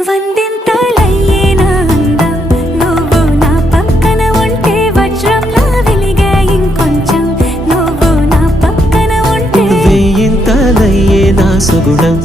వందింతలయ్యేనా అందం నువ్వు నా పక్కన ఉంటే వజ్రంలా వెలిగే ఇంకొంచెం నువ్వు నా పక్కన ఉంటే వేయింతలయ్యేనా సుగుణం